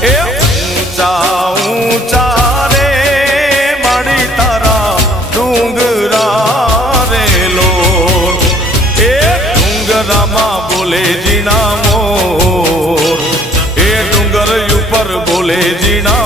એ ઊંચા ઊંચા રે માડી તારા ડુંગરા રે લોર એ ડુંગરામાં બોલે જીણા મોર એ ડુંગર ઉપર બોલે જીણા